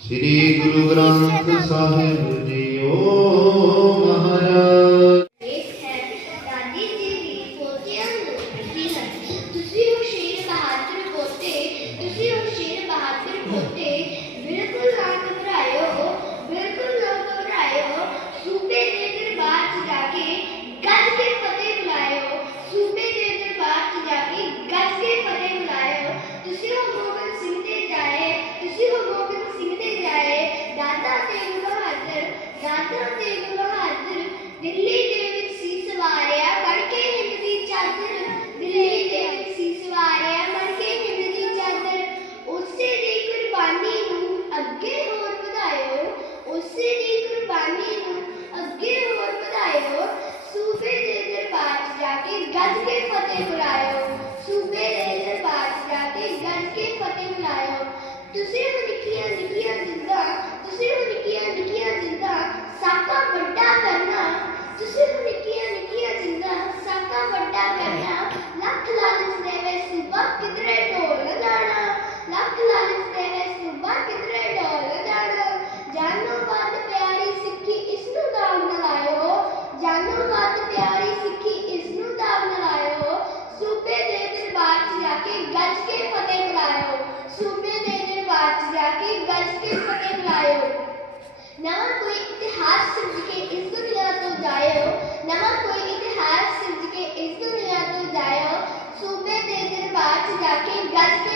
ਸ੍ਰੀ ਗੁਰੂ ਗ੍ਰੰਥ ਸਾਹਿਬ ਕੇ ਫਤਿਹ ਬੁਲਾਇਆ Gracias.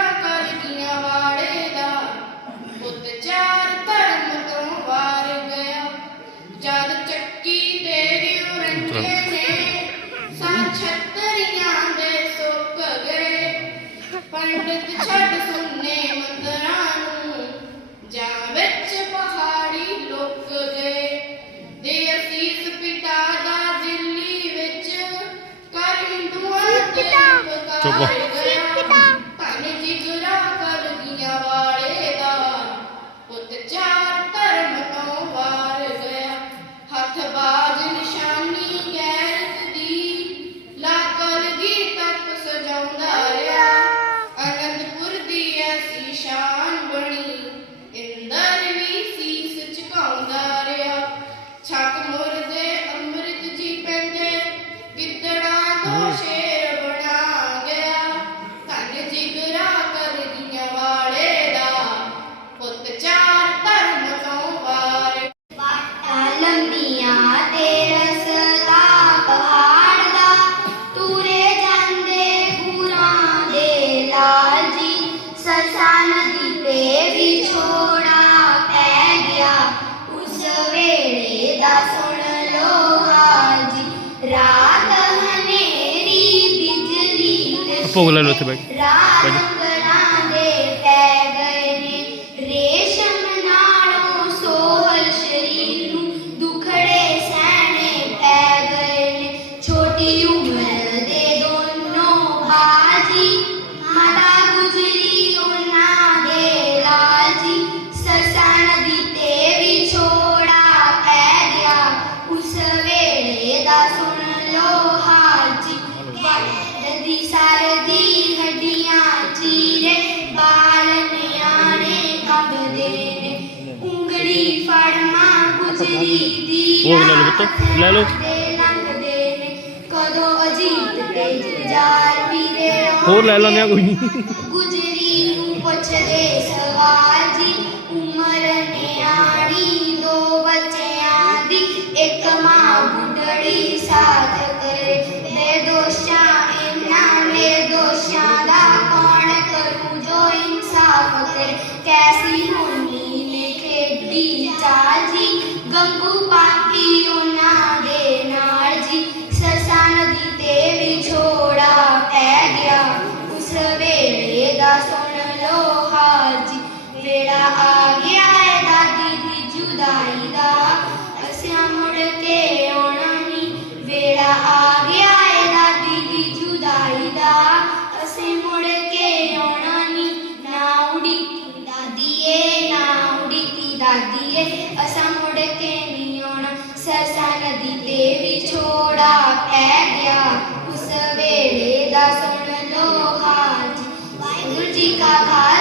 Well, પગલાં લો છે ભાઈ. ਭੋਗ ਲੈ ਲਓ ਪੁੱਤ ਲੈ ਲਓ। ਕਦੋਂ ਅਜੀਤ ਤੇ ਜਾਰ ਵੀਰੇ ਹੋਰ ਲੈ ਲੈਂਦੇ ਆ ਕੋਈ। ਨਹੀਂ ਗੁਜਰੀ ਨੂੰ ਪੁੱਛਦੇ ਸਵਾਲ ਜੀ ਉਮਰ ਨਿਆਣੀ ਦੋ ਬੱਚਿਆਂ ਦੀ ਇੱਕ ਮਾਂ ਬੁੱਢੜੀ ਸਾਥ ਕਰੇ। ਅਸਾਂ ਮੁੜ ਕੇ ਆਉਣਾ। ਸਰਸਾ ਨਦੀ ਤੇ ਵਿਛੋੜਾ ਪੈ ਗਿਆ। ਉਸ ਵੇਲੇ ਦਾ ਸੁਣ ਲੋ ਵਾਹਿਗੁਰੂ ਜੀ ਕਾ ਖਾਲਸਾ।